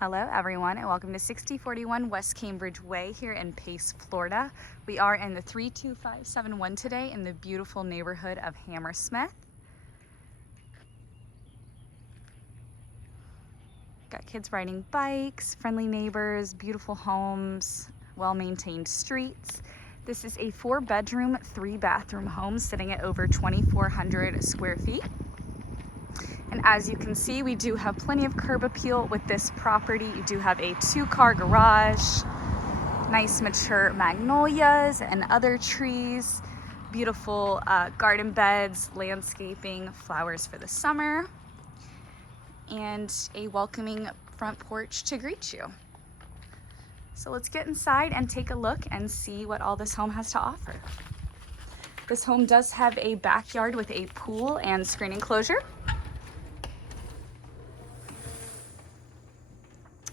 Hello everyone and welcome to 6041 West Cambridge Way here in Pace, Florida. We are in the 32571 today in the beautiful neighborhood of Hammersmith. Got kids riding bikes, friendly neighbors, beautiful homes, well-maintained streets. This is a 4-bedroom, 3-bathroom home sitting at over 2,400 square feet. And as you can see, we do have plenty of curb appeal with this property. You do have a 2-car garage, nice mature magnolias and other trees, beautiful garden beds, landscaping, flowers for the summer, and a welcoming front porch to greet you. So let's get inside and take a look and see what all this home has to offer. This home does have a backyard with a pool and screen enclosure.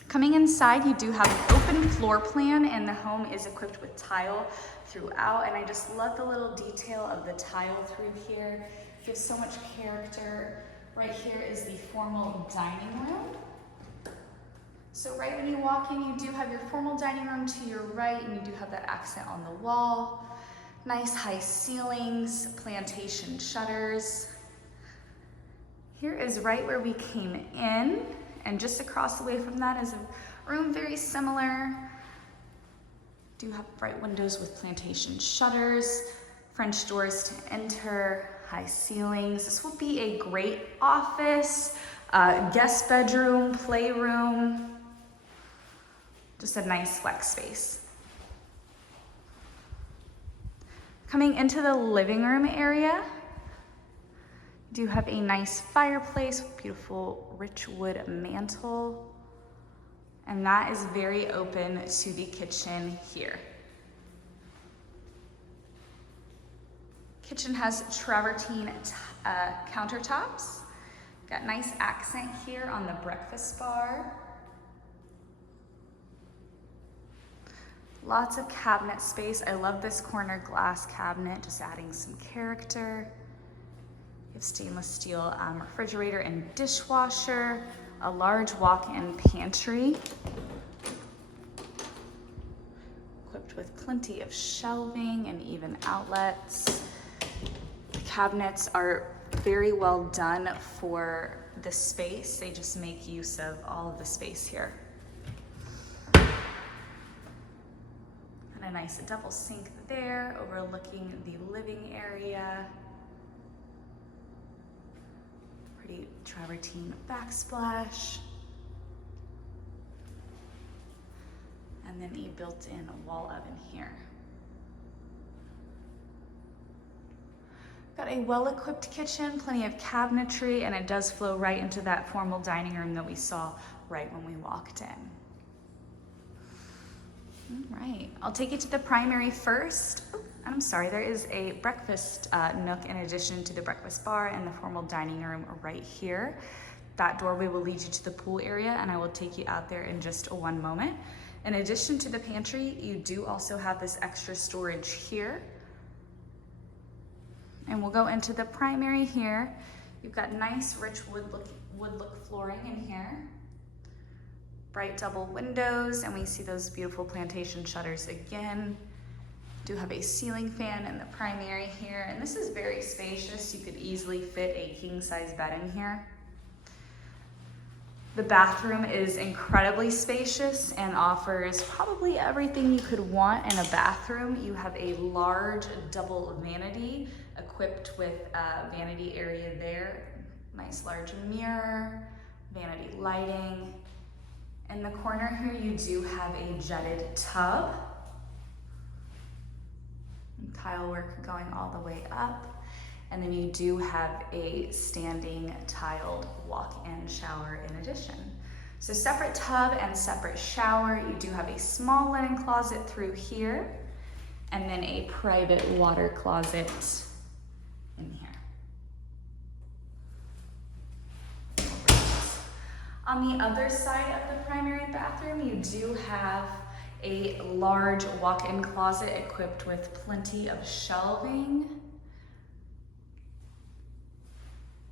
Coming inside, you do have an open floor plan and the home is equipped with tile throughout, and I just love the little detail of the tile through here. It gives so much character. Right here is the formal dining room. So right when you walk in, you do have your formal dining room to your right, and you do have that accent on the wall. Nice high ceilings, plantation shutters. Here is right where we came in. And just across the way from that is a room very similar. Do have bright windows with plantation shutters, French doors to enter, high ceilings. This will be a great office, guest bedroom, playroom, just a nice flex space. Coming into the living room area, do have a nice fireplace with beautiful rich wood mantle, and that is very open to the kitchen here. Kitchen has travertine countertops. Got nice accent here on the breakfast bar. Lots of cabinet space. I love this corner glass cabinet, just adding some character. You have stainless steel refrigerator and dishwasher, a large walk-in pantry, equipped with plenty of shelving and even outlets. The cabinets are very well done for the space. They just make use of all of the space here. And a nice double sink there, overlooking the living area. Pretty travertine backsplash. And then a built-in wall oven here. Got a well-equipped kitchen, plenty of cabinetry, and it does flow right into that formal dining room that we saw right when we walked in. All right, I'll take you to the primary first. I'm sorry, there is a breakfast nook in addition to the breakfast bar and the formal dining room right here. That doorway will lead you to the pool area, and I will take you out there in just one moment. In addition to the pantry, you do also have this extra storage here. And we'll go into the primary here. You've got nice rich wood look flooring in here. Bright double windows, and we see those beautiful plantation shutters again. Do have a ceiling fan in the primary here, and this is very spacious. You could easily fit a king-size bed in here. The bathroom is incredibly spacious and offers probably everything you could want in a bathroom. You have a large double vanity equipped with a vanity area there. Nice large mirror, vanity lighting. In the corner here, you do have a jetted tub. Tile work going all the way up. And then you do have a standing tiled walk-in shower in addition. So separate tub and separate shower. You do have a small linen closet through here, and then a private water closet in here. On the other side of the primary bathroom, you do have a large walk-in closet equipped with plenty of shelving.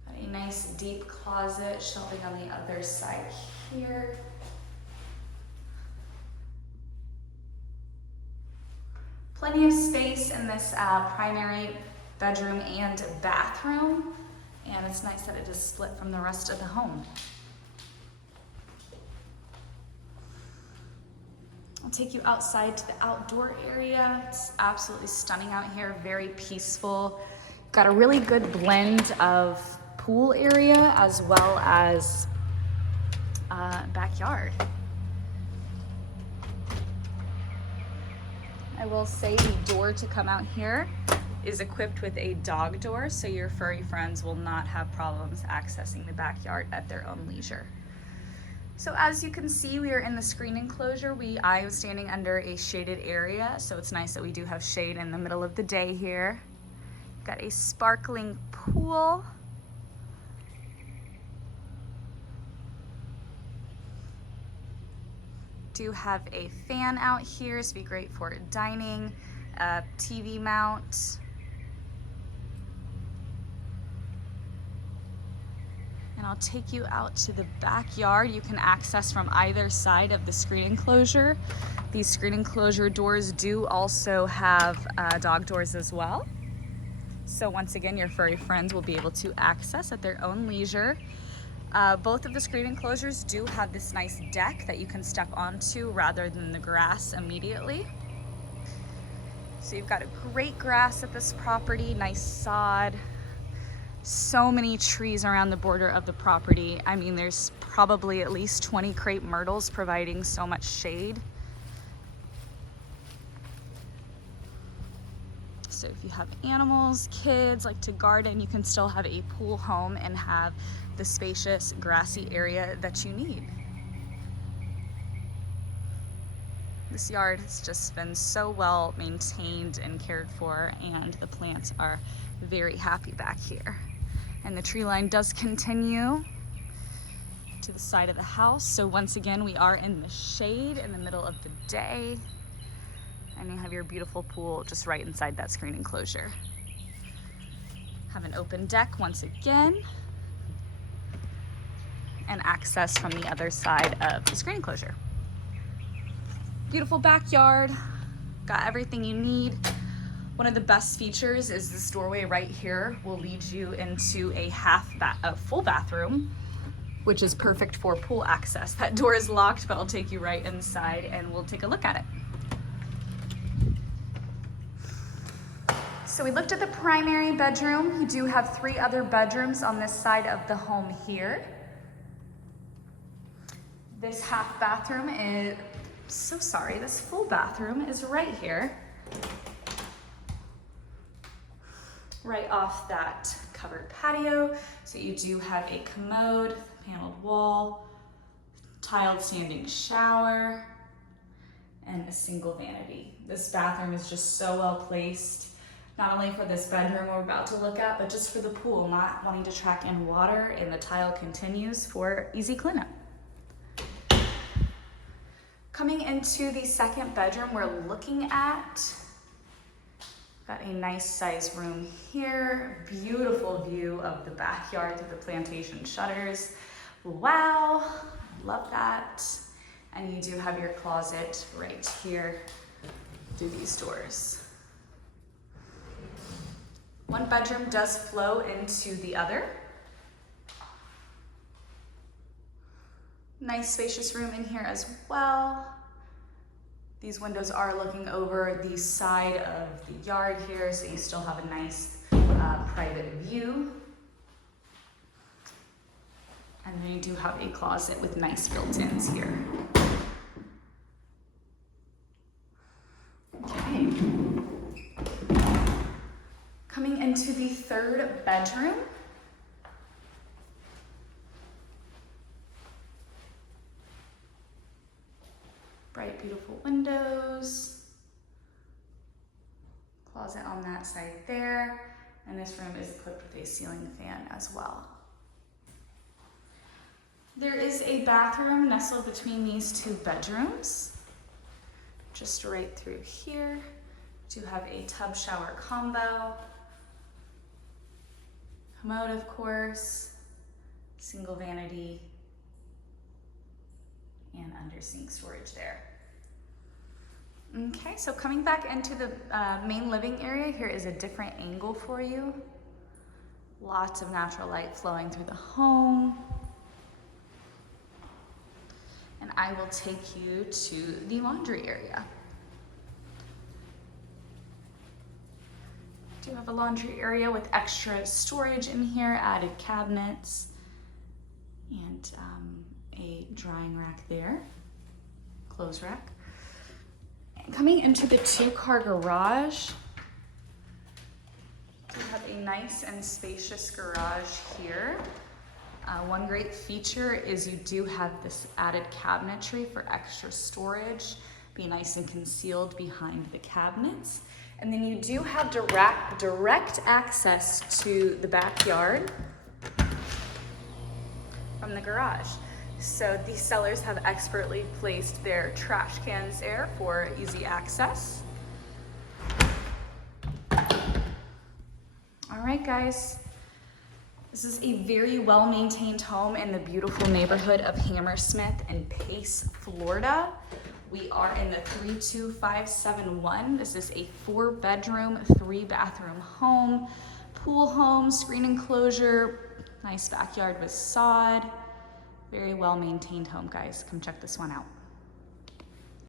Got a nice deep closet, shelving on the other side here. Plenty of space in this primary bedroom and bathroom, and it's nice that it is split from the rest of the home. I'll take you outside to the outdoor area. It's absolutely stunning out here, very peaceful. Got a really good blend of pool area as well as backyard. I will say the door to come out here is equipped with a dog door, so your furry friends will not have problems accessing the backyard at their own leisure. So as you can see, we are in the screen enclosure. I am standing under a shaded area, so it's nice that we do have shade in the middle of the day here. Got a sparkling pool. Do have a fan out here, so be great for dining, TV mount. And I'll take you out to the backyard. You can access from either side of the screen enclosure. These screen enclosure doors do also have dog doors as well. So once again, your furry friends will be able to access at their own leisure. Both of the screen enclosures do have this nice deck that you can step onto rather than the grass immediately. So you've got a great grass at this property, nice sod. So many trees around the border of the property. I mean, there's probably at least 20 crepe myrtles providing so much shade. So if you have animals, kids like to garden, you can still have a pool home and have the spacious grassy area that you need. This yard has just been so well maintained and cared for, and the plants are very happy back here. And the tree line does continue to the side of the house. So once again, we are in the shade in the middle of the day. And you have your beautiful pool just right inside that screen enclosure. Have an open deck once again. And access from the other side of the screen enclosure. Beautiful backyard. Got everything you need. One of the best features is this doorway right here will lead you into a full bathroom, which is perfect for pool access. That door is locked, but I'll take you right inside and we'll take a look at it. So we looked at the primary bedroom. You do have 3 other bedrooms on this side of the home here. This half bathroom is, this full bathroom is right here. Right off that covered patio. So you do have a commode, paneled wall, tiled standing shower, and a single vanity. This bathroom is just so well placed, not only for this bedroom we're about to look at, but just for the pool, not wanting to track in water, and the tile continues for easy cleanup. Coming into the second bedroom we're looking at, got a nice size room here, beautiful view of the backyard through the plantation shutters. Wow, love that. And you do have your closet right here through these doors. One bedroom does flow into the other. Nice spacious room in here as well. These windows are looking over the side of the yard here, so you still have a nice private view. And then you do have a closet with nice built-ins here. Okay. Coming into the third bedroom. Bright, beautiful windows. Closet on that side there. And this room is equipped with a ceiling fan as well. There is a bathroom nestled between these 2 bedrooms. Just right through here. Do have a tub shower combo. Commode, of course. Single vanity. And under sink storage there. Okay, so coming back into the main living area, here is a different angle for you. Lots of natural light flowing through the home. And I will take you to the laundry area. Do have a laundry area with extra storage in here, added cabinets, and a drying rack there, clothes rack. And coming into the 2-car garage, we have a nice and spacious garage here. One great feature is you do have this added cabinetry for extra storage, be nice and concealed behind the cabinets. And then you do have direct access to the backyard from the garage. So these sellers have expertly placed their trash cans there for easy access. All right, guys. This is a very well-maintained home in the beautiful neighborhood of Hammersmith in Pace, Florida. We are in the 32571. This is a 4-bedroom, 3-bathroom home, pool home, screen enclosure, nice backyard with sod. Very well-maintained home, guys. Come check this one out.